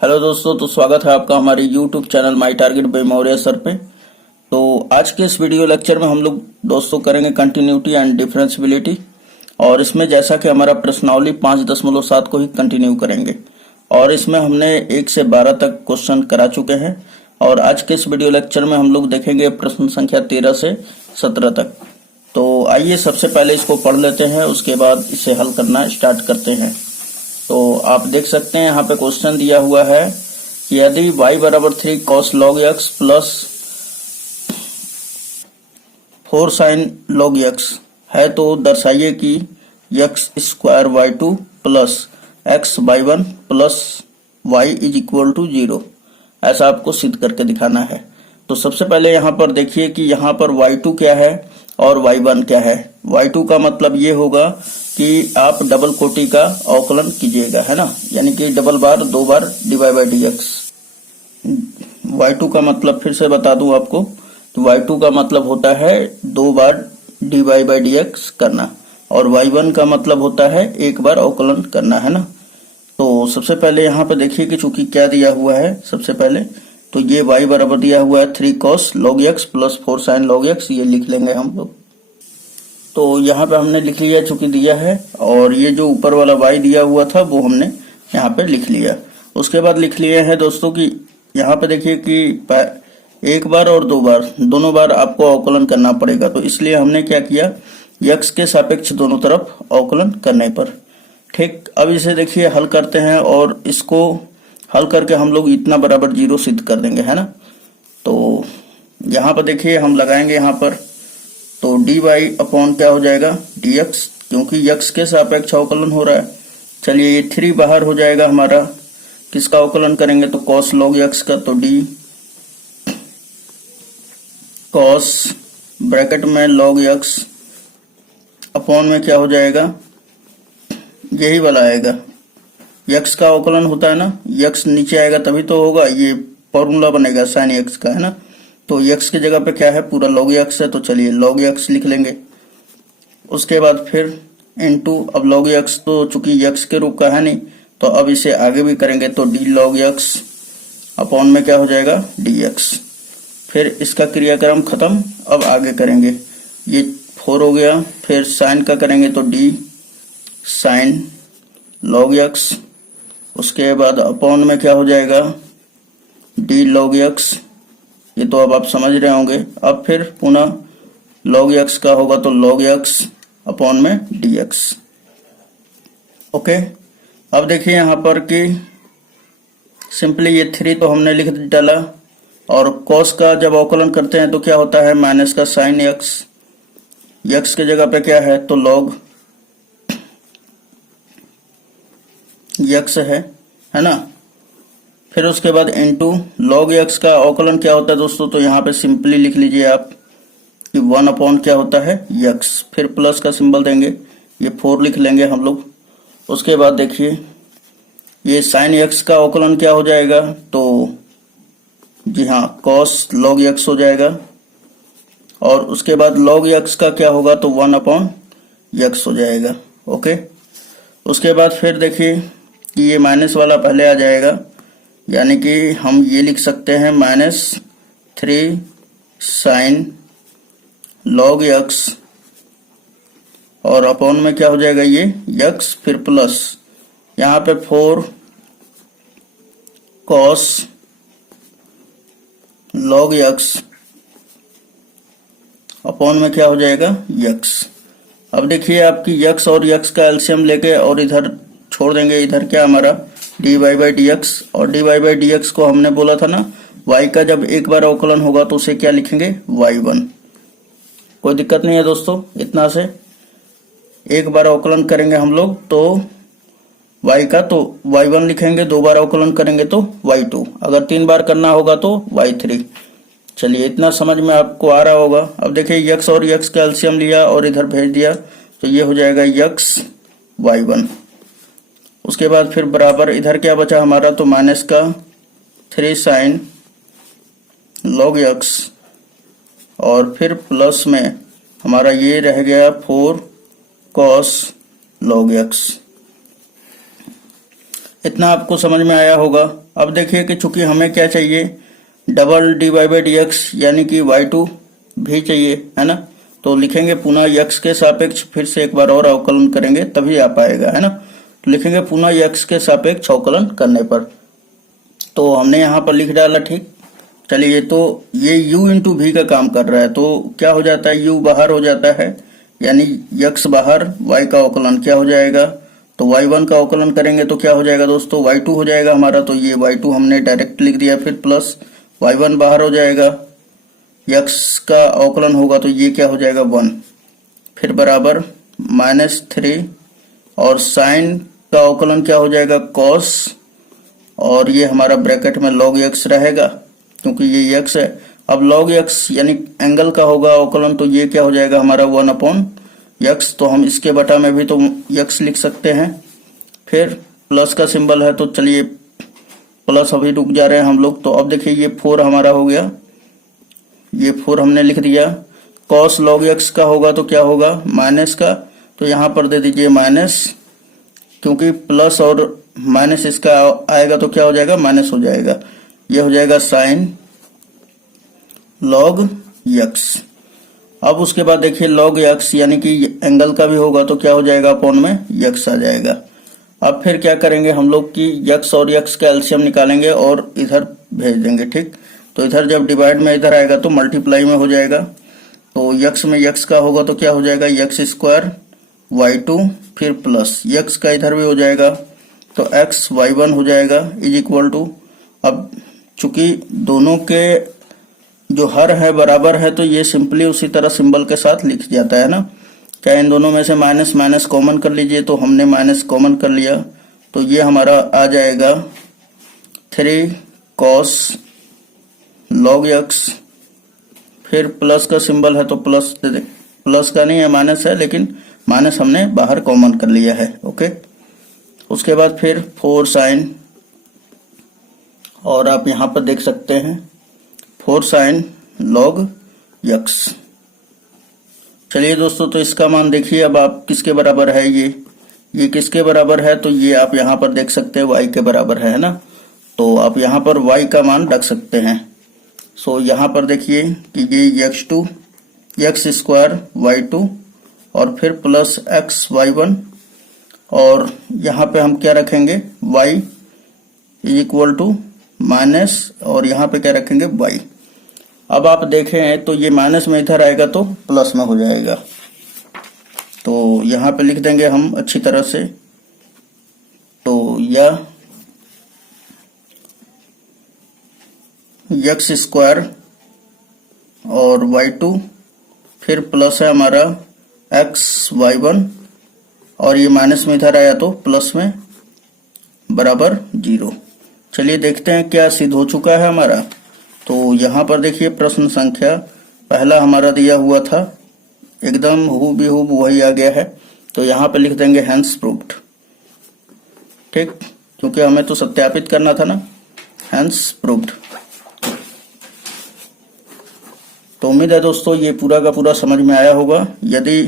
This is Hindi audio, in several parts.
हेलो दोस्तों, तो स्वागत है आपका हमारे YouTube channel my target by Maurya sir पे। तो आज के इस वीडियो लेक्चर में हम लोग दोस्तों करेंगे कंटिन्यूटी एंड डिफरेंशियबिलिटी। और इसमें जैसा कि हमारा प्रश्नावली 5.7 को ही कंटिन्यू करेंगे। और इसमें हमने 1 से 12 तक क्वेश्चन करा चुके हैं। और आज के इस वीडियो लेक्चर में हम लोग देखेंगे प्रश्न संख्या 13 से 17 तक। तो आइए सबसे पहले इसको पढ़ लेते हैं, उसके बाद इसे हल करना स्टार्ट करते हैं। तो आप देख सकते हैं यहाँ पे क्वेश्चन दिया हुआ है कि यदि y बराबर 3 cos log x plus 4 sin log x है तो दर्शाइए कि x square y2 plus x y1 plus y is equal to 0। ऐसा आपको सिद्ध करके दिखाना है। तो सबसे पहले यहाँ पर देखिए कि यहाँ पर y2 क्या है और y1 क्या है। y2 का मतलब ये होगा कि आप डबल कोटि का अवकलन कीजिएगा, है ना, यानी कि double bar 2 bar dy by d x. y2 का मतलब फिर से बता दूं आपको, तो y2 का मतलब होता है 2 बार dy बाई डी एक्स करना, और y1 का मतलब होता है 1 बार अवकलन करना, है ना। तो सबसे पहले यहाँ पे देखिए कि चूंकि क्या दिया हुआ है, सबसे पहले तो ये y बराबर दिया हुआ है 3 cos log x plus 4 sin log x, ये लिख लेंगे हम लोग। तो यहाँ पे हमने लिख लिया चूंकि दिया है, और ये जो ऊपर वाला y दिया हुआ था वो हमने यहाँ पे लिख लिया। उसके बाद लिख लिए हैं दोस्तों कि यहाँ पे देखिए कि 1 बार और 2 बार दोनों बार आपको अवकलन करना पड़ेगा। तो इसलिए हमने क्या किया, x के सापेक्ष दोनों तरफ अवकलन करने पर। ठीक, अब इसे देखिए हल करते हैं, और इसको हल करके हम लोग इतना बराबर 0 सिद्ध कर देंगे, है ना। तो यहाँ पर देखिए हम लगाएंगे यहाँ पर, तो डी वाई अपॉन क्या हो जाएगा dx, क्योंकि x के सापेक्ष अवकलन हो रहा है। चलिए ये 3 बाहर हो जाएगा हमारा, किसका अवकलन करेंगे तो cos log x का, तो d cos ब्रैकेट में log x अपॉन में क्या हो जाएगा, यही वाला आएगा, x का अवकलन होता है ना, x नीचे आएगा तभी तो होगा, ये फॉर्मूला बनेगा sin x का, है ना। तो x की जगह पे क्या है, पूरा log x है, तो चलिए log x लिख लेंगे। उसके बाद फिर इनटू, अब log x तो चूंकि x के रूप का है नहीं, तो अब इसे आगे भी करेंगे, तो d log x अपॉन में क्या हो जाएगा dx। फिर इसका क्रियाक्रम खत्म, अब आगे करेंगे, ये 4 हो गया, फिर साइन का करेंगे तो d sin log x, उसके बाद अपॉन में क्या हो जाएगा d log x, ये तो अब आप समझ रहे होंगे। अब फिर पुनः log x का होगा तो log x अपॉन में dx। ओके, अब देखिए यहाँ पर कि सिंपली ये 3 तो हमने लिख डाला, और cos का जब अवकलन करते हैं तो क्या होता है, माइनस का sin x, x के जगह पे क्या है तो log x है ना। फिर उसके बाद इनटू log x का अवकलन क्या होता है दोस्तों, तो यहाँ पे सिंपली लिख लीजिए आप कि 1 अपॉन क्या होता है x, फिर प्लस का सिंबल देंगे, ये 4 लिख लेंगे हम लोग। उसके बाद देखिए ये sin x का अवकलन क्या हो जाएगा, तो जी हाँ cos log x हो जाएगा, और उसके बाद log x का क्या होगा तो 1 अपॉन x हो जाएगा। ओके, उसके बाद फिर देखिए कि ये माइनस वाला पहले आ जाएगा, यानी कि हम ये लिख सकते हैं -3 sin log x, और अपॉन में क्या हो जाएगा ये x, फिर प्लस यहाँ पे 4 cos log x अपॉन में क्या हो जाएगा x। अब देखिए आपकी x और x का एलसीएम लेके और इधर छोड़ देंगे, इधर क्या हमारा dy बाई dx, और dy बाई dx को हमने बोला था ना y का जब 1 बार अवकलन होगा तो उसे क्या लिखेंगे y1। कोई दिक्कत नहीं है दोस्तों, इतना से 1 बार अवकलन करेंगे हम लोग तो y का तो y1 लिखेंगे, 2 बार अवकलन करेंगे तो y2, अगर 3 बार करना होगा तो y3। चलिए इतना समझ में आपको आ रहा होगा। अब देखिए x और x का एलसीएम लिया और इधर भेज दिया, तो ये हो जाएगा x y1। उसके बाद फिर बराबर इधर क्या बचा हमारा, तो माइनस का 3 sin log x, और फिर प्लस में हमारा ये रह गया 4 cos log x। इतना आपको समझ में आया होगा। अब देखिए कि चूंकि हमें क्या चाहिए, double dy by d x यानी कि y2 भी चाहिए, है ना। तो लिखेंगे पुनः x के सापेक्ष फिर से एक बार और अवकलन करेंगे तभी आ पाएगा, है ना। तो लिखेंगे पुनः x के सापेक्ष अवकलन करने पर। तो हमने यहाँ पर लिख डाला, ठीक। चलिए, तो ये u इंटू भी का काम कर रहा है, तो क्या हो जाता है, u बाहर हो जाता है यानी x बाहर, y का अवकलन क्या हो जाएगा, तो y1 का अवकलन करेंगे तो क्या हो जाएगा दोस्तों, y2 हो जाएगा हमारा। तो ये y2 हमने डायरेक्ट लिख दिया, फिर प्लस y1 बाहर हो जाएगा, x का अवकलन होगा तो ये क्या हो जाएगा 1, फिर बराबर -3 और साइन का अवकलन क्या हो जाएगा cos, और ये हमारा ब्रैकेट में log x रहेगा क्योंकि ये x है। अब log x यानी एंगल का होगा अवकलन, तो ये क्या हो जाएगा हमारा 1/x, तो हम इसके बटा में भी तो x लिख सकते हैं। फिर प्लस का सिंबल है तो चलिए प्लस अभी रुक जा रहे हैं हम लोग। तो अब देखिए ये 4 हमारा हो गया, ये 4 हमने लिख दिया। cos log x का होगा तो क्या होगा, माइनस का, तो यहाँ पर दे दीजिए माइनस, क्योंकि प्लस और माइनस इसका आएगा तो क्या हो जाएगा, माइनस हो जाएगा। ये हो जाएगा साइन log x। अब उसके बाद देखिए log x यानी कि एंगल का भी होगा तो क्या हो जाएगा, अपॉन में x आ जाएगा। अब फिर क्या करेंगे हम लोग कि x और x का एलसीएम निकालेंगे और इधर भेज देंगे, ठीक। तो इधर जब डिवाइड में इधर आएगा तो मल्टीप्लाई में हो जाएगा। तो x में x का होगा तो क्या हो जाएगा, x स्क्वायर y2 फिर प्लस x का इधर भी हो जाएगा तो x y1 हो जाएगा इज इक्वल टू। अब चूंकि दोनों के जो हर है बराबर है तो ये सिंपली उसी तरह सिंबल के साथ लिख जाता है ना। क्या इन दोनों में से माइनस माइनस कॉमन कर लीजिए, तो हमने माइनस कॉमन कर लिया तो ये हमारा आ जाएगा 3 cos log x, फिर प्लस का सिंबल है तो प्लस दे दे, प्लस का नहीं है माइनस है, लेकिन माइनस हमने बाहर कॉमन कर लिया है, ओके। उसके बाद फिर 4 साइन, और आप यहाँ पर देख सकते हैं 4 साइन log x। चलिए दोस्तों, तो इसका मान देखिए अब आप किसके बराबर है, ये किसके बराबर है, तो ये आप यहाँ पर देख सकते हैं y के बराबर है ना। तो आप यहाँ पर y का मान रख सकते हैं। सो यहाँ पर देखिए कि ये x2 x स्क्वायर y2 और फिर प्लस x y1, और यहाँ पे हम क्या रखेंगे, y is equal to minus, और यहाँ पे क्या रखेंगे y। अब आप देखें तो ये माइनस में इधर आएगा तो प्लस में हो जाएगा, तो यहाँ पे लिख देंगे हम अच्छी तरह से। तो यह x स्क्वायर और y2 फिर प्लस है हमारा x y1, और ये माइनस में इधर आया तो प्लस में बराबर 0। चलिए देखते हैं क्या सिद्ध हो चुका है हमारा। तो यहाँ पर देखिए प्रश्न संख्या पहला हमारा दिया हुआ था, एकदम हूबहू वही आ गया है। तो यहाँ पे लिख देंगे हेंस प्रूव्ड, ठीक, क्योंकि हमें तो सत्यापित करना था ना, हेंस प्रूव्ड। तो उम्मीद है दोस्तों ये पूरा का पूरा समझ में आया होगा। यदि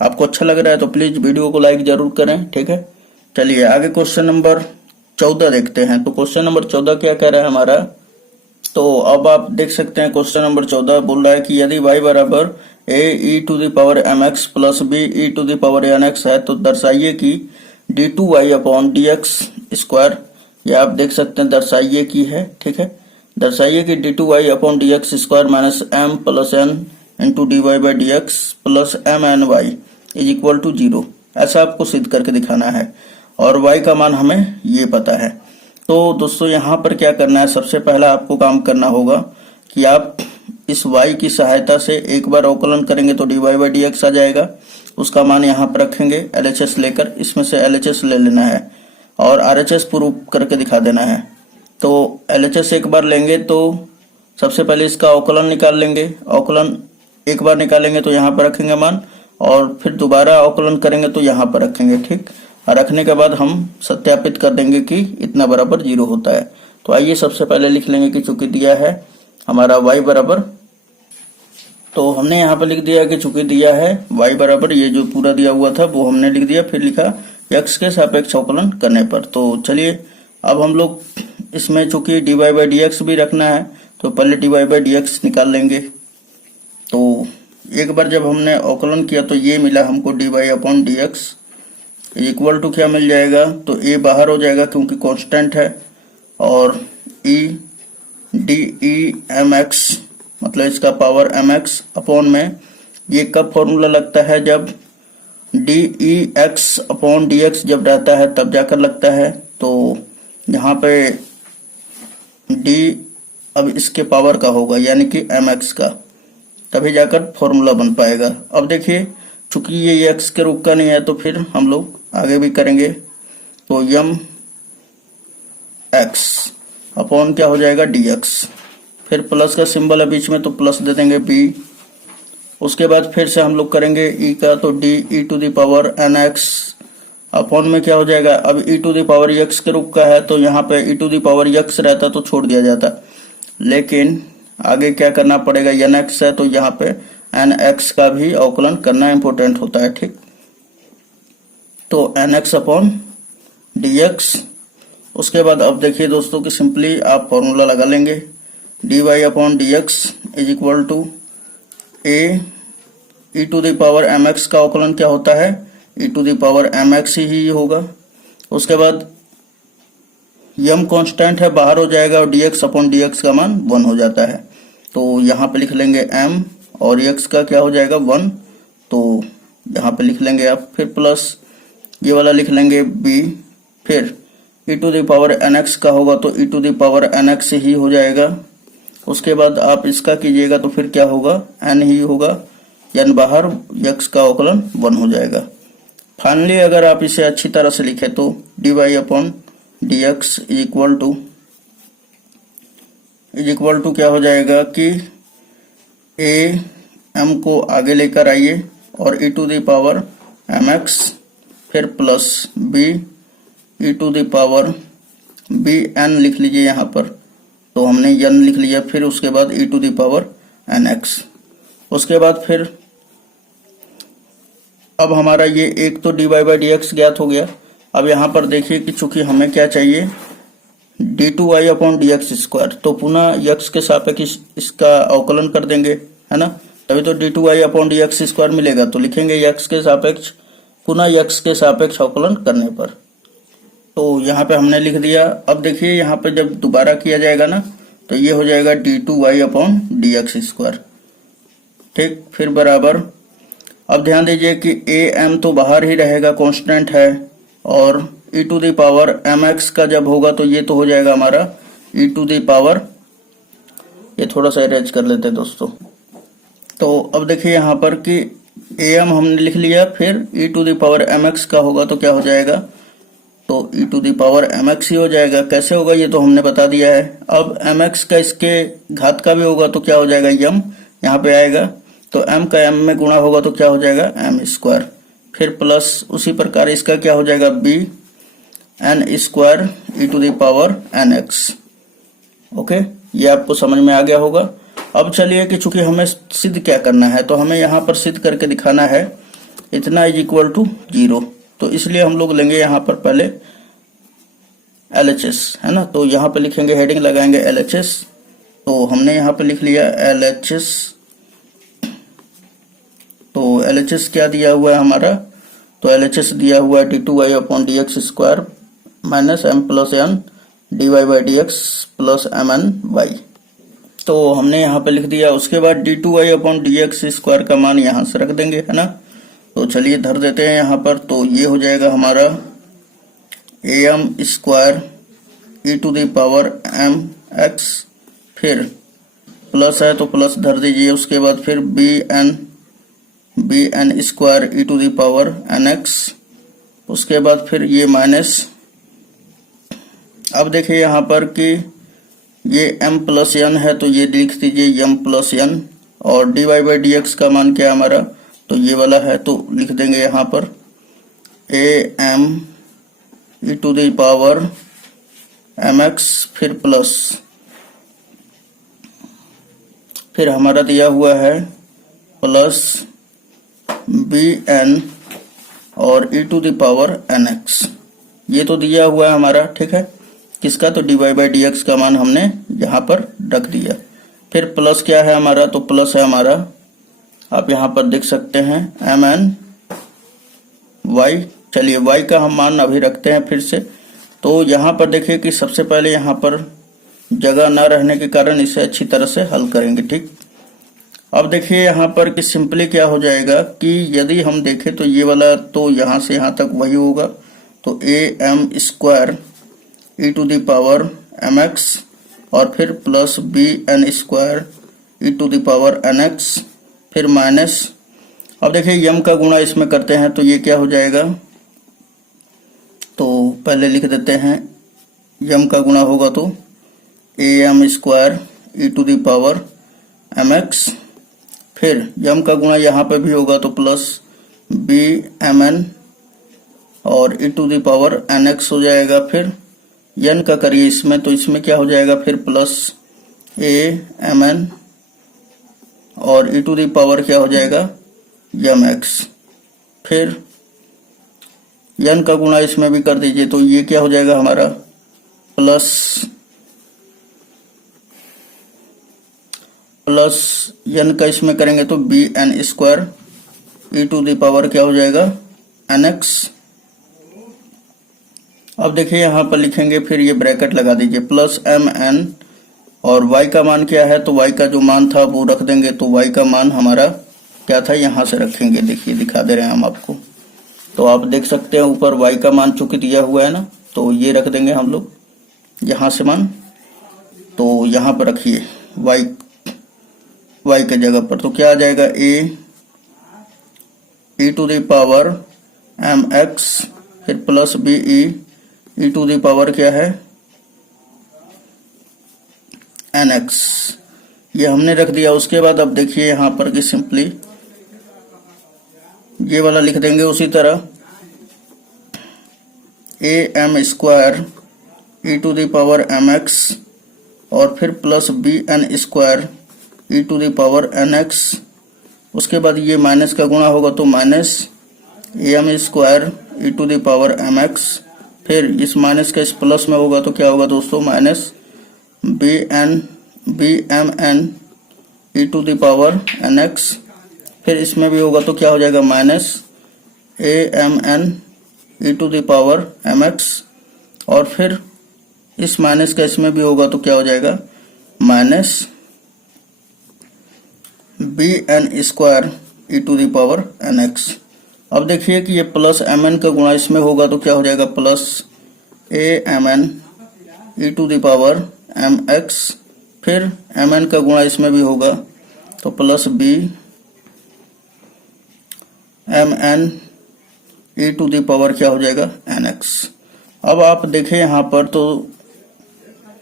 आपको अच्छा लग रहा है तो प्लीज वीडियो को लाइक जरूर करें, ठीक है। चलिए आगे क्वेश्चन नंबर 14 देखते हैं। तो क्वेश्चन नंबर 14 क्या कह रहा है हमारा, तो अब आप देख सकते हैं क्वेश्चन नंबर 14 बोल रहा है कि यदि y बराबर a e to the power mx plus b e to the power nx है तो दर्शाइए कि d2y अपॉन dx स्क्वायर, ये आप देख सकते हैं दर्शाइए की है, ठीक है। दर्शाइए कि d2y upon dx square minus m plus n into dy by dx plus mny is equal to 0, ऐसा आपको सिद्ध करके दिखाना है, और y का मान हमें ये पता है। तो दोस्तों यहाँ पर क्या करना है, सबसे पहला आपको काम करना होगा कि आप इस y की सहायता से एक बार अवकलन करेंगे तो dy बाई dx आ जाएगा, उसका मान यहाँ पर रखेंगे LHS लेकर, इसमें से LHS ले लेना है और RHS प्रूव करके दिखा देना है। तो LHS एक बार लेंगे तो सबसे पहले इसका अवकलन निकाल लेंगे, अवकलन एक बार निकालेंगे तो यहाँ पर रखेंगे मान, और फिर दोबारा अवकलन करेंगे तो यहाँ पर रखेंगे, ठीक। और रखने के बाद हम सत्यापित कर देंगे कि इतना बराबर 0 होता है। तो आइए सबसे पहले लिख लेंगे कि चूंकि दिया है हमारा y बराबर, तो हमने यहाँ पर लिख दिया कि चूंकि दिया है y बराबर, ये जो पूरा दिया हुआ था वो हमने लिख दिया, फिर लिखा x के सापेक्ष अवकलन करने पर। तो चलिए अब हम लोग इसमें चूंकि dy बाई डी एक्स भी रखना है तो पहले dy बाई डी एक्स निकाल लेंगे। तो एक बार जब हमने अवकलन किया तो ये मिला हमको dy upon d x equal to क्या मिल जाएगा, तो a बाहर हो जाएगा क्योंकि कांस्टेंट है, और e d e m x मतलब इसका पावर एम एक्स अपॉन में ये कब फॉर्मूला लगता है, जब D E x upon d x जब रहता है तब जाकर लगता है। तो यहाँ पे d अब इसके पावर का होगा यानी कि एम एक्स का, तभी जाकर फॉर्मूला बन पाएगा। अब देखिए चूंकि ये x के रूप का नहीं है तो फिर हम लोग आगे भी करेंगे। तो यम x अपॉन क्या हो जाएगा dx, फिर प्लस का सिंबल है बीच में तो प्लस दे देंगे b। उसके बाद फिर से हम लोग करेंगे e का, तो d e to the power n x upon में क्या हो जाएगा, अब e to the power x के रूप का है तो यहाँ पे e to the power x रहता तो छोड़ दिया जाता, लेकिन आगे क्या करना पड़ेगा, एन एक्स है तो यहाँ पे एन एक्स का भी अवकलन करना इंपॉर्टेंट होता है, ठीक। तो n x upon d x. उसके बाद अब देखिए दोस्तों कि सिंपली आप फॉर्मूला लगा लेंगे, d y upon d x is equal to a e to the power m x का अवकलन क्या होता है, e to the power m x ही होगा। उसके बाद यम कांस्टेंट है बाहर हो जाएगा और dx अपॉन dx का मान 1 हो जाता है, तो यहाँ पे लिख लेंगे m और x का क्या हो जाएगा 1, तो यहाँ पे लिख लेंगे आप, फिर प्लस ये वाला लिख लेंगे b, फिर e to the power nx का होगा तो e to the power nx ही हो जाएगा। उसके बाद आप इसका कीजिएगा तो फिर क्या होगा, n ही होगा, n बाहर, x का अवकलन 1 हो जाएगा। फाइनली अगर आप इसे अच्छी तरह से लिखे तो dy upon dx is equal to क्या हो जाएगा कि a m को आगे लेकर आइए और e to the power m x, फिर plus b e to the power b n लिख लीजिए यहाँ पर, तो हमने n लिख लिया, फिर उसके बाद e to the power n x. उसके बाद फिर अब हमारा ये एक तो dy बाई डी एक्स ज्ञात हो गया। अब यहाँ पर देखिए कि चूंकि हमें क्या चाहिए, d two y upon d x square, तो पुनः x के सापेक्ष इसका अवकलन कर देंगे, है ना, तभी तो d two y upon d x square मिलेगा। तो लिखेंगे x के सापेक्ष, पुनः x के सापेक्ष अवकलन करने पर, तो यहाँ पे हमने लिख दिया। अब देखिए यहाँ पे जब दोबारा किया जाएगा ना तो ये हो जाएगा d two y upon d x square, ठीक, फिर बराबर। अब ध्यान दीजिए कि ए एम तो बाहर ही रहेगा, कांस्टेंट है, और e to the power m x का जब होगा तो ये तो हो जाएगा हमारा e टू द पावर, ये थोड़ा सा अरेंज कर लेते हैं दोस्तों। तो अब देखिए यहाँ पर कि am हमने लिख लिया, फिर e to the power m x का होगा तो क्या हो जाएगा, तो e to the power m x ही हो जाएगा। कैसे होगा ये तो हमने बता दिया है। अब एम एक्स का इसके घात का भी होगा तो क्या हो जाएगा, यम यहाँ पे आएगा, तो m का m में गुणा होगा तो क्या हो जाएगा m स्क्वायर, फिर प्लस उसी प्रकार इसका क्या हो जाएगा b n square e to the power n x. Okay, ये आपको समझ में आ गया होगा। अब चलिए कि चूंकि हमें सिद्ध क्या करना है, तो हमें यहाँ पर सिद्ध करके दिखाना है इतना इज इक्वल टू 0, तो इसलिए हम लोग लेंगे यहाँ पर पहले LHS, है ना, तो यहाँ पे लिखेंगे, हेडिंग लगाएंगे LHS, तो हमने यहाँ पे लिख लिया LHS। तो LHS क्या दिया हुआ है हमारा, तो LHS दिया हुआ है d two y upon d x square minus m plus n d y by d x plus m n y, तो हमने यहाँ पे लिख दिया। उसके बाद d two y upon d x square का मान यहाँ से रख देंगे, है ना, तो चलिए धर देते हैं यहाँ पर, तो ये हो जाएगा हमारा a m square e to the power m x, फिर प्लस है तो प्लस धर दीजिए, उसके बाद फिर b n square e to the power n x, उसके बाद फिर ये माइनस। अब देखिए यहाँ पर कि ये m प्लस एन है तो ये लिख दीजिए m प्लस एन, और d y by d x का मान क्या है हमारा, तो ये वाला है, तो लिख देंगे यहाँ पर a m e to the power m x, फिर प्लस, फिर हमारा दिया हुआ है प्लस बी एन और e to the power n x, ये तो दिया हुआ है हमारा, ठीक है, किसका, तो dy बाई डी एक्स का मान हमने यहाँ पर रख दिया। फिर प्लस क्या है हमारा, तो प्लस है हमारा, आप यहाँ पर देख सकते हैं mn y। चलिए y का हम मान अभी रखते हैं फिर से। तो यहाँ पर देखिए कि सबसे पहले यहाँ पर जगह ना रहने के कारण इसे अच्छी तरह से हल करेंगे, ठीक। अब देखिए यहाँ पर कि सिंपली क्या हो जाएगा कि यदि हम देखें तो ये वाला तो यहाँ से यहाँ तक वही होगा, तो a m square e to the power m x और फिर plus b n square e to the power n x, फिर माइनस, अब देखिए यम का गुणा इसमें करते हैं तो ये क्या हो जाएगा, तो पहले लिख देते हैं यम का गुणा होगा तो a m square e to the power m x, फिर यम का गुणा यहाँ पे भी होगा तो प्लस बी एम एन और e to the power n x हो जाएगा। फिर यन का करिए इसमें, तो इसमें क्या हो जाएगा फिर प्लस ए एम एन और ई टू द पावर क्या हो जाएगा यम एक्स। फिर यन का गुणा इसमें भी कर दीजिए तो ये क्या हो जाएगा हमारा प्लस यन का इसमें करेंगे तो b n square e to the power क्या हो जाएगा एन एक्स। अब देखिए यहाँ पर लिखेंगे, फिर ये ब्रैकेट लगा दीजिए प्लस एम एन और y का मान क्या है, तो y का जो मान था वो रख देंगे, तो y का मान हमारा क्या था यहाँ से रखेंगे, देखिए दिखा दे रहे हैं हम आपको। तो आप देख सकते हैं ऊपर y का मान चूंकि दिया हुआ है ना, तो ये रख देंगे हम लोग यहाँ से मान, तो यहाँ पर रखिए y के जगह पर, तो क्या आ जाएगा a e to the power m x फिर plus b e to the power क्या है एन एक्स, ये हमने रख दिया। उसके बाद अब देखिए यहाँ पर कि सिंपली ये वाला लिख देंगे उसी तरह a m square e to the power m x और फिर plus b n square e to the power n x. उसके बाद ये माइनस का गुणा होगा तो minus a m square e to the power m x, फिर इस माइनस का इस प्लस में होगा तो क्या होगा दोस्तों minus b m n e to the power n x, फिर इसमें भी होगा तो क्या हो जाएगा minus a m n e to the power m x और फिर इस माइनस का इसमें भी होगा तो क्या हो जाएगा minus b n square e to the power n x. अब देखिए कि ये प्लस एम एन का गुणा इसमें होगा तो क्या हो जाएगा plus a m n e to the power m x, फिर एम एन का गुणा इसमें भी होगा तो plus b m n e to the power क्या हो जाएगा एन एक्स। अब आप देखें यहाँ पर तो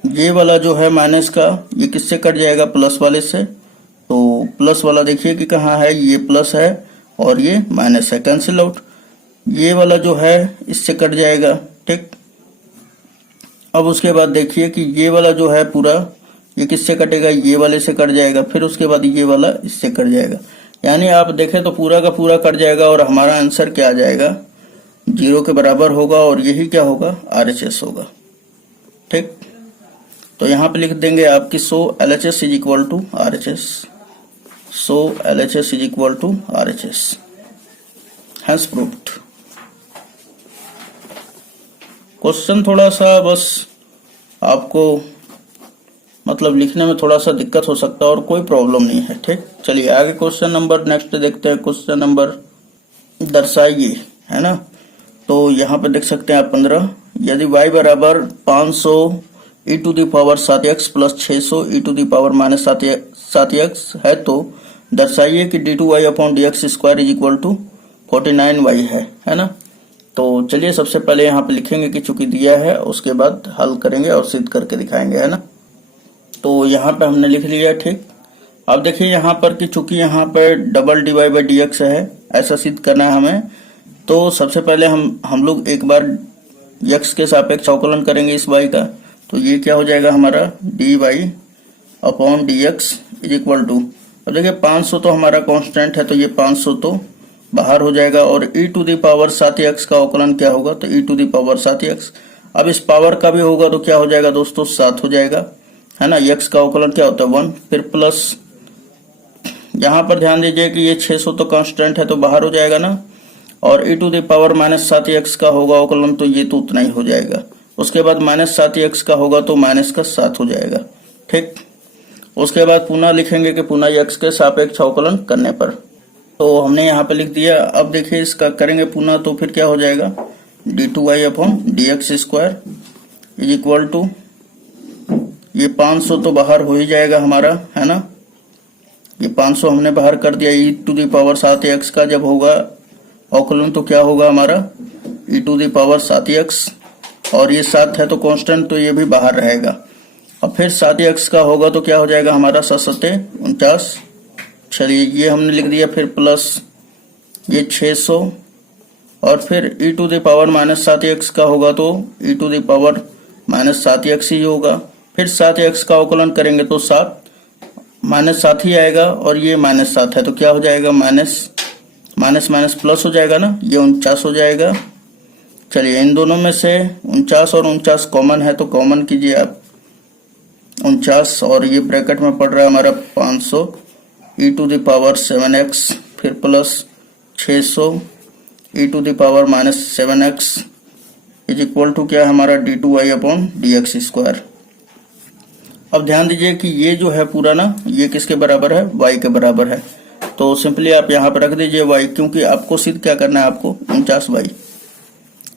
ये वाला जो है माइनस का ये किससे कट जाएगा प्लस वाले से, तो प्लस वाला देखिए कि कहाँ है, ये प्लस है और ये माइनस है, कैंसिल आउट। ये वाला जो है इससे कट जाएगा, ठीक। अब उसके बाद देखिए कि ये वाला जो है पूरा ये किससे कटेगा, ये वाले से कट जाएगा, फिर उसके बाद ये वाला इससे कट जाएगा, यानी आप देखें तो पूरा का पूरा कट जाएगा और हमारा आंसर क्या आ जाएगा 0 के बराबर होगा और यही क्या होगा RHS होगा, ठीक। तो यहाँ पे लिख देंगे आपकी so LHS is equal to RHS, so LHS is equal to RHS, hence proved. Question थोड़ा सा बस आपको मतलब लिखने में थोड़ा सा दिक्कत हो सकता है और कोई प्रॉब्लम नहीं है, ठीक। चलिए आगे क्वेश्चन नंबर नेक्स्ट देखते हैं। क्वेश्चन नंबर दर्शाइए, है ना, तो यहाँ पे देख सकते हैं आप 15, यदि y बराबर 500 e to the power 7x plus 600 e to the power minus 7x है तो दर्शाइए कि d2y upon dx square is equal to 49y है ना। तो चलिए सबसे पहले यहाँ पे लिखेंगे कि चूंकि दिया है, उसके बाद हल करेंगे और सिद्ध करके दिखाएंगे, है ना। तो यहाँ पे हमने लिख लिया, ठीक। अब देखिए यहाँ पर कि चूंकि यहाँ पर डबल dy बाई dx है, ऐसा सिद्ध करना है हमें, तो सबसे पहले हम लोग एक बार x के सापेक्ष अवकलन करेंगे इस y का, तो ये क्या हो जाएगा हमारा dy upon dx is equal to, अब देखिए 500 तो हमारा कांस्टेंट है तो ये 500 तो बाहर हो जाएगा और e to the power 7x का अवकलन क्या होगा, तो e to the power 7x। अब इस पावर का भी होगा तो क्या हो जाएगा दोस्तों, 7 हो जाएगा, है ना। x का अवकलन क्या होता है 1, फिर प्लस यहाँ पर ध्यान दीजिए कि ये 600 तो कांस्टेंट है तो बाहर हो जाएगा ना, और e⁻⁻7x का होगा अवकलन तो ये तो उतना ही हो जाएगा। उसके बाद -7x का होगा तो -7 हो जाएगा, ठीक। उसके बाद पुनः लिखेंगे कि पुनः x के सापेक्ष अवकलन करने पर, तो हमने यहाँ पे लिख दिया। अब देखिए इसका करेंगे पुनः तो फिर क्या हो जाएगा, d2y/dx² इज इक्वल टू, ये 500 तो बाहर हो ही जाएगा हमारा, है ना। ये 500 हमने बाहर कर दिया। e⁻7x का जब होगा अवकलन तो क्या होगा हमारा e⁻7x, और ये 7 है तो कांस्टेंट तो ये भी बाहर रहेगा। अब फिर 7x का होगा तो क्या हो जाएगा हमारा 7×7=49। चलिए ये हमने लिख दिया, फिर प्लस ये 600, और फिर e⁻⁻7x का होगा तो e⁻⁻7x ही होगा। फिर 7x का अवकलन करेंगे तो 7 ही आएगा, और ये -7 है तो क्या हो जाएगा माइनस माइनस प्लस हो जाएगा ना, ये 49 हो जाएगा। चलिए इन दोनों में से 49 और 49 कॉमन है तो कॉमन कीजिए आप 49, और ये ब्रैकेट में पड़ रहा है हमारा 500 e⁻7x, फिर plus 600 e⁻⁻7x is equal to क्या है हमारा d2y/dx²। अब ध्यान दीजिए कि ये जो है पूरा ना, ये किसके बराबर है, y के बराबर है। तो सिंपली आप यहाँ पर रख दीजिए y, क्योंकि आपको सिद्ध क्या करना है, आपको 49y।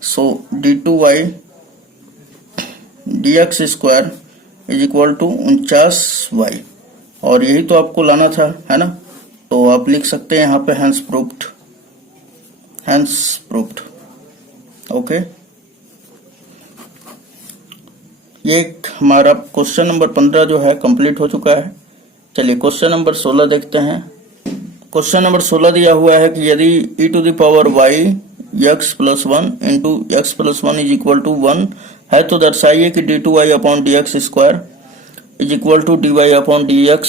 So d2y/dx² is equal to 49y, और यही तो आपको लाना था, है ना। तो आप लिख सकते हैं यहाँ पे हेंस प्रूव्ड। ओके, ये हमारा क्वेश्चन नंबर 15 जो है कंप्लीट हो चुका है। चलिए क्वेश्चन नंबर 16 देखते हैं। क्वेश्चन नंबर 16 दिया हुआ है कि यदि e⁻y(x+1) × x+1 is equal to 1 है तो दर्शाइए कि d2y/dx² is equal to dy/dx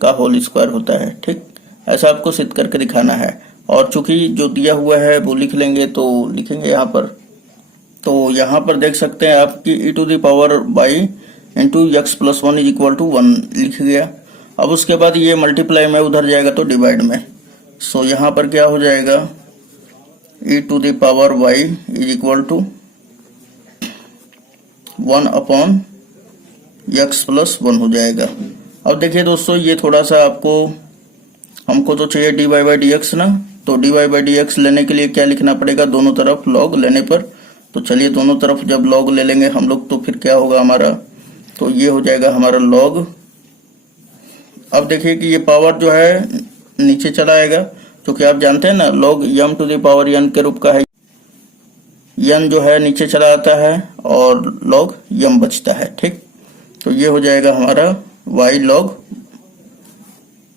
का होल स्क्वायर होता है, ठीक। ऐसा आपको सिद्ध करके दिखाना है, और चूंकि जो दिया हुआ है वो लिख लेंगे तो लिखेंगे यहाँ पर। तो यहाँ पर देख सकते हैं आपकी e⁻y × x+1 is equal to 1 लिख गया। अब उसके बाद ये मल्टीप्लाई में उधर जाएगा तो डिवाइड में। सो यहाँ पर क्या हो जाएगा e⁻y is equal to 1/x+1 हो जाएगा। अब देखिए दोस्तों, ये थोड़ा सा हमको तो चाहिए dy/dx ना, तो dy/dx लेने के लिए क्या लिखना पड़ेगा, दोनों तरफ log लेने पर। तो चलिए दोनों तरफ जब log ले लेंगे हम लोग तो फिर क्या होगा हमारा, तो ये हो जाएगा हमारा log। अब देखिए कि ये पावर जो है नीचे चला आएगा, क्योंकि आप जानते हैं ना log m⁻n के रूप का है। n जो है नीचे चला आता है और log m बचता है, ठीक। तो ये हो जाएगा हमारा y log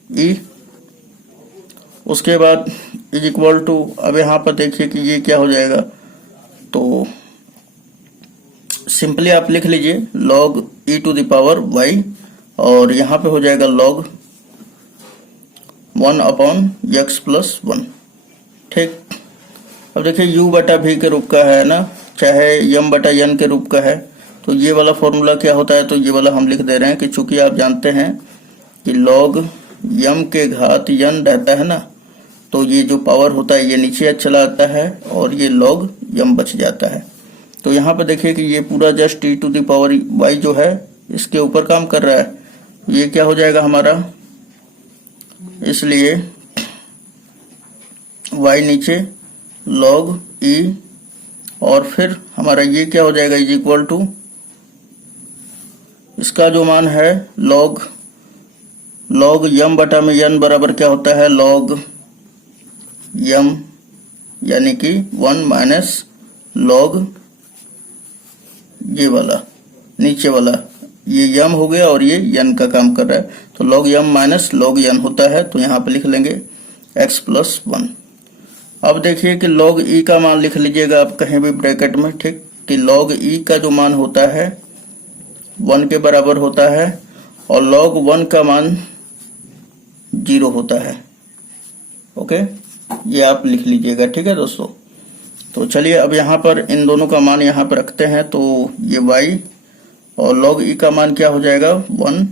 e। उसके बाद इज इक्वल टू, अब यहाँ पर देखिए कि ये क्या हो जाएगा, तो सिंपली आप लिख लीजिए log e⁻y, और यहाँ पे हो जाएगा log 1/x+1, ठीक। अब देखिए u/v के रूप का है ना, चाहे m/n के रूप का है, तो ये वाला फॉर्मूला क्या होता है, तो ये वाला हम लिख दे रहे हैं कि चूंकि आप जानते हैं कि log m के घात n रहता है ना, तो ये जो पावर होता है ये नीचे चला आता है और ये log m बच जाता है। तो यहाँ पे देखिए कि ये पूरा जस्ट e⁻y जो है इसके ऊपर काम कर रहा है, ये क्या हो जाएगा हमारा, इसलिए y नीचे log e, और फिर हमारा ये क्या हो जाएगा इज इक्वल टू, इसका जो मान है log m/n बराबर क्या होता है log m, यानी कि 1 माइनस log ये वाला नीचे वाला, ये m हो गया और ये n का काम कर रहा है, तो log m minus log n होता है। तो यहाँ पे लिख लेंगे x+1। अब देखिए कि log e का मान लिख लीजिएगा आप कहीं भी ब्रैकेट में, ठीक, कि log e का जो मान होता है 1 के बराबर होता है, और log 1 का मान 0 होता है। ओके, ये आप लिख लीजिएगा, ठीक है दोस्तों। तो चलिए अब यहाँ पर इन दोनों का मान यहाँ पर रखते हैं, तो ये y और log e का मान क्या हो जाएगा 1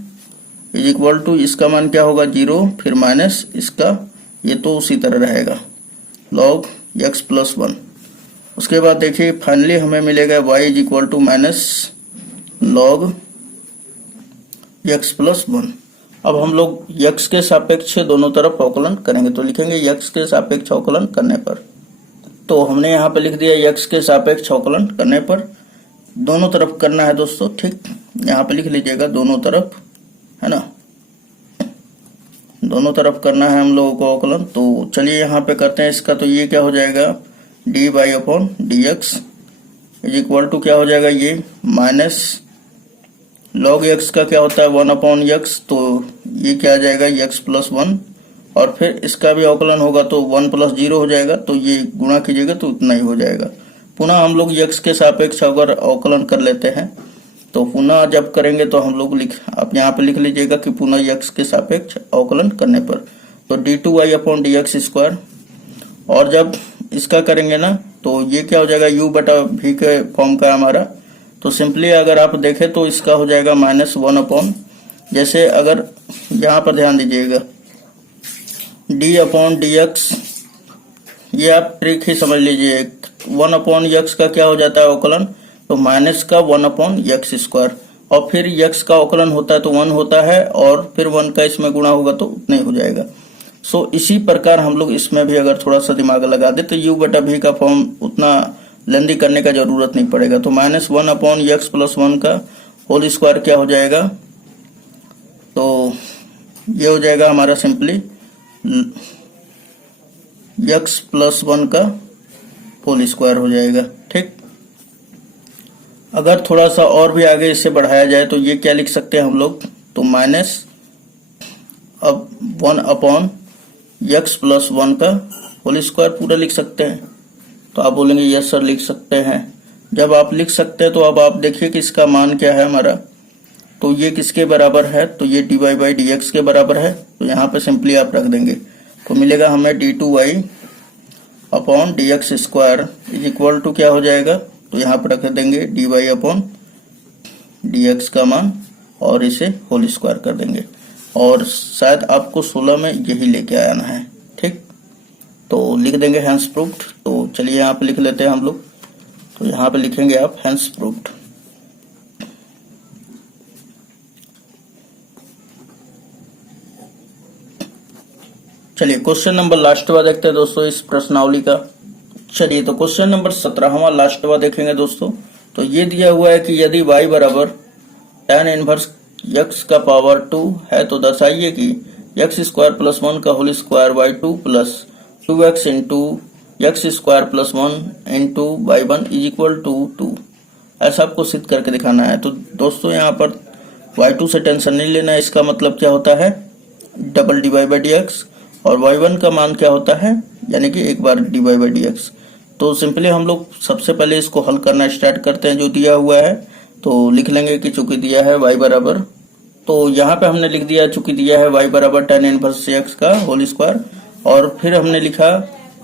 इज इक्वल टू इसका मान क्या होगा 0, फिर माइनस इसका, ये तो उसी तरह रहेगा log x प्लस 1। उसके बाद देखिए फाइनली हमें मिलेगा y is equal to minus log x plus 1। अब हम लोग x के सापेक्ष दोनों तरफ अवकलन करेंगे, तो लिखेंगे x के सापेक्ष अवकलन करने पर, तो हमने यहाँ पे लिख दिया x के सापेक्ष अवकलन करने पर दोनों तरफ करना है दोस्तों, ठीक। यहाँ पे लिख लीजिएगा दोनों तरफ, है ना, दोनों तरफ करना है हम लोगों को अवकलन। तो चलिए यहाँ पे करते हैं इसका, तो ये क्या हो जाएगा dy upon dx is equal to क्या हो जाएगा ये माइनस log x का क्या होता है 1 अपॉन x, तो ये क्या आ जाएगा x प्लस 1, और फिर इसका भी अवकलन होगा तो 1 प्लस 0 हो जाएगा, तो ये गुणा कीजिएगा तो उतना ही हो जाएगा। पुनः हम लोग x के सापेक्ष अगर अवकलन कर लेते हैं, तो पुनः जब करेंगे तो हम लोग आप यहाँ पे लिख लीजिएगा कि पुनः x के सापेक्ष अवकलन करने पर, तो d2y अपॉन dx स्क्वायर, और जब इसका करेंगे ना तो ये क्या हो जाएगा u बटा v के फॉर्म का हमारा, तो सिंपली अगर आप देखें तो इसका हो जाएगा -1 अपॉन, जैसे अगर यहाँ पर ध्यान दीजिएगा d अपॉन dx, ये आप ट्रिक ही समझ लीजिए, 1 अपॉन x का क्या हो जाता है अवकलन, तो माइनस का 1 अपॉन x स्क्वायर, और फिर x का अवकलन होता है तो 1 होता है, और फिर 1 का इसमें गुणा होगा तो उतना ही हो जाएगा। सो इसी प्रकार हम लोग इसमें भी अगर थोड़ा सा दिमाग लगा दे तो u बटा v का फॉर्म उतना लेंदी करने का जरूरत नहीं पड़ेगा, तो -1 अपॉन x प्लस 1 का होल स्क्वायर क्या हो जाएगा, तो ये हो जाएगा हमारा सिंपली x प्लस 1 का होल स्क्वायर हो जाएगा, ठीक। अगर थोड़ा सा और भी आगे इससे बढ़ाया जाए तो ये क्या लिख सकते हैं हम लोग, तो माइनस अब 1 अपॉन x प्लस 1 का होल स्क्वायर पूरा लिख सकते हैं। तो आप बोलेंगे यस सर लिख सकते हैं। जब आप लिख सकते हैं तो अब आप देखिए कि इसका मान क्या है हमारा, तो ये किसके बराबर है, तो ये dy बाई dx के बराबर है, तो यहाँ पे सिंपली आप रख देंगे, तो मिलेगा हमें d2y upon dx square is equal to क्या हो जाएगा, तो यहाँ पर रख देंगे dy अपॉन dx का मान और इसे होल स्क्वायर कर देंगे, और शायद आपको 16 में यही लेके आना है, ठीक। तो लिख देंगे हैंस प्रूव्ड। तो चलिए यहाँ पे लिख लेते हैं हम लोग, तो यहाँ पे लिखेंगे आप हैंस प्रूव्ड। चलिए क्वेश्चन नंबर लास्टवा देखते हैं दोस्तों इस प्रश्नावली का। चलिए तो क्वेश्चन नंबर 17वां लास्टवा देखेंगे दोस्तों। तो ये दिया हुआ है कि यदि y बराबर tan इनवर्स x का पावर 2 है तो दर्शाइए कि x स्क्वायर प्लस 1 का whole square y2 plus 2x into x square plus 1 into y1 is equal to 2। ऐसा आपको सिद्ध करके दिखाना है। तो दोस्तों यहाँ पर y2 से टेंशन नहीं लेना है, इसका मतलब क्या होता है डबल dy बाई dx, और y1 का मान क्या होता है यानी कि एक बार dy बाई dx। तो सिंपली हम लोग सबसे पहले इसको हल करना स्टार्ट करते हैं जो दिया हुआ है। तो लिख लेंगे कि चूंकि दिया है y बराबर, तो यहाँ पे हमने लिख दिया चूंकि दिया है y बराबर tan इनवर्स x का होल स्क्वायर, और फिर हमने लिखा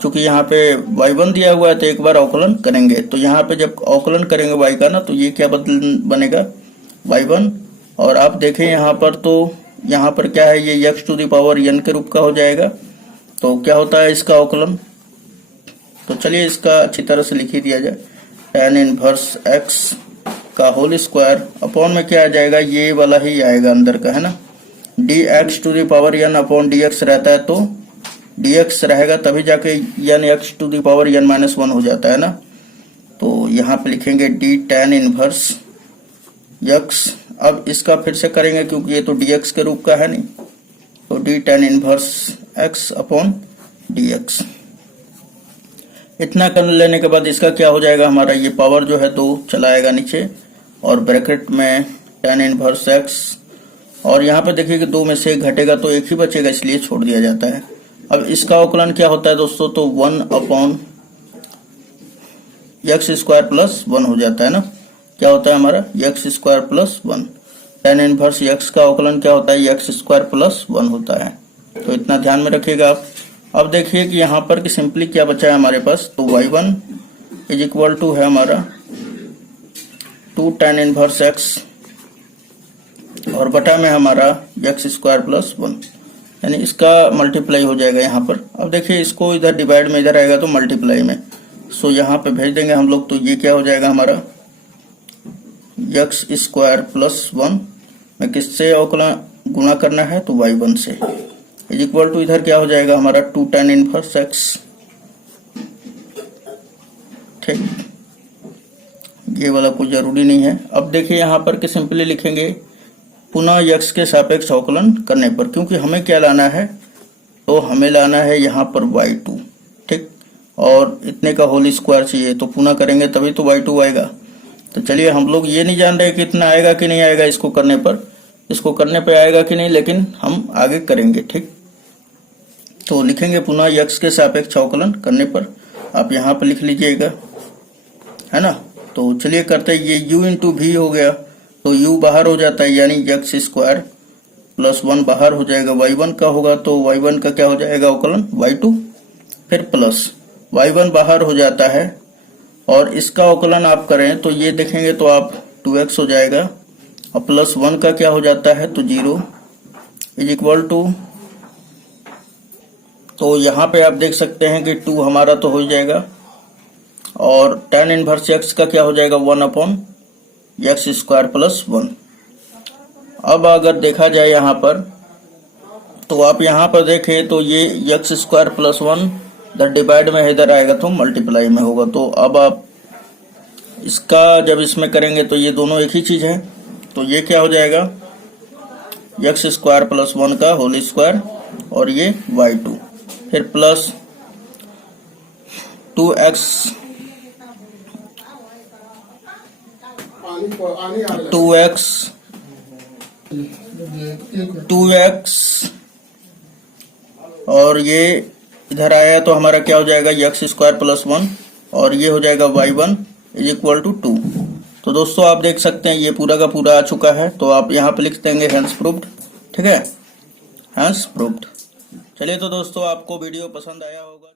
चूंकि यहाँ पे y1 दिया हुआ है तो एक बार अवकलन करेंगे। तो यहाँ पे जब अवकलन करेंगे y का ना, तो ये क्या बनेगा y1, और आप देखें यहाँ पर तो यहाँ पर क्या है ये x to the power n के रूप का हो जाएगा। तो क्या होता है इसका अवकलन, तो चलिए इसका अच्छी तरह से लिख ही दिया जाए, tan इनवर्स x का होल स्क्वायर अपॉन में क्या आ जाएगा ये वाला ही आएगा अंदर का, है ना, dx to the power n upon dx रहता है, तो dx रहेगा तभी जाके n x to the power n minus 1 हो जाता है ना। तो यहाँ पे लिखेंगे d tan इनवर्स x। अब इसका फिर से करेंगे क्योंकि ये तो dx के रूप का है नहीं, तो d tan inverse x upon dx। इतना कर लेने के बाद इसका क्या हो जाएगा हमारा ये पावर जो है 2 चलाएगा नीचे, और ब्रैकेट में tan इनवर्स x, और यहाँ पे देखिए कि 2 में से 1 घटेगा तो 1 ही बचेगा इसलिए छोड़ दिया जाता है। अब इसका अवकलन क्या होता है दोस्तों, तो 1 अपॉन x स्क्वायर प्लस 1 हो जाता है ना, क्या होता है हमारा x square plus 1। tan inverse x का अवकलन क्या होता है x स्क्वायर प्लस 1 होता है, तो इतना ध्यान में रखिएगा आप। अब देखिए कि यहाँ पर कि सिंपली क्या बचा है हमारे पास, तो y1 इज इक्वल टू है हमारा 2 tan इनवर्स x और बटा में हमारा x स्क्वायर प्लस 1, यानी इसका मल्टीप्लाई हो जाएगा यहाँ पर। अब देखिए इसको इधर डिवाइड में इधर आएगा तो मल्टीप्लाई में, सो यहाँ पे भेज देंगे हम लोग, तो ये क्या हो जाएगा हमारा x स्क्वायर प्लस 1 में किससे अवकलन गुणा करना है तो y1 से, इज इक्वल टू इधर क्या हो जाएगा हमारा 2 tan इनवर्स x। ठीक, ये वाला कोई जरूरी नहीं है। अब देखिए यहाँ पर कि सिंपली लिखेंगे पुनः x के सापेक्ष अवकलन करने पर, क्योंकि हमें क्या लाना है तो हमें लाना है यहाँ पर y2। ठीक, और इतने का होल स्क्वायर चाहिए, तो पुनः करेंगे तभी तो y2 आएगा। तो चलिए, हम लोग ये नहीं जान रहे कि इतना आएगा कि नहीं आएगा इसको करने पर, इसको करने पर आएगा कि नहीं, लेकिन हम आगे करेंगे। ठीक, तो लिखेंगे पुनः x के सापेक्ष अवकलन करने पर, आप यहाँ पर लिख लीजिएगा, है ना। तो चलिए करते हैं, ये u इंटू भी हो गया तो u बाहर हो जाता है, यानी x स्क्वायर प्लस 1 बाहर हो जाएगा, y1 का होगा तो y1 का क्या हो जाएगा अवकलन y2, फिर प्लस y1 बाहर हो जाता है और इसका अवकलन आप करें तो ये देखेंगे तो आप 2x हो जाएगा और प्लस 1 का क्या हो जाता है तो 0 इज इक्वल टू, तो यहाँ पे आप देख सकते हैं कि 2 हमारा तो हो जाएगा और tan इनवर्स x का क्या हो जाएगा 1/x स्क्वायर प्लस 1। अब अगर देखा जाए यहाँ पर तो आप यहाँ पर देखें तो ये x स्क्वायर प्लस 1 इधर डिवाइड में इधर आएगा तो मल्टीप्लाई में होगा। तो अब आप इसका जब इसमें करेंगे तो ये दोनों एक ही चीज है, तो ये क्या हो जाएगा x स्क्वायर प्लस 1 का होल स्क्वायर और ये y2, फिर प्लस 2x 2x और ये इधर आया तो हमारा क्या हो जाएगा x स्क्वायर प्लस 1 और ये हो जाएगा y1 इज इक्वल टू 2। तो दोस्तों आप देख सकते हैं ये पूरा का पूरा आ चुका है, तो आप यहाँ पे लिख देंगे हेंस प्रूव्ड। ठीक है, हेंस प्रूव्ड। चलिए तो दोस्तों आपको वीडियो पसंद आया होगा।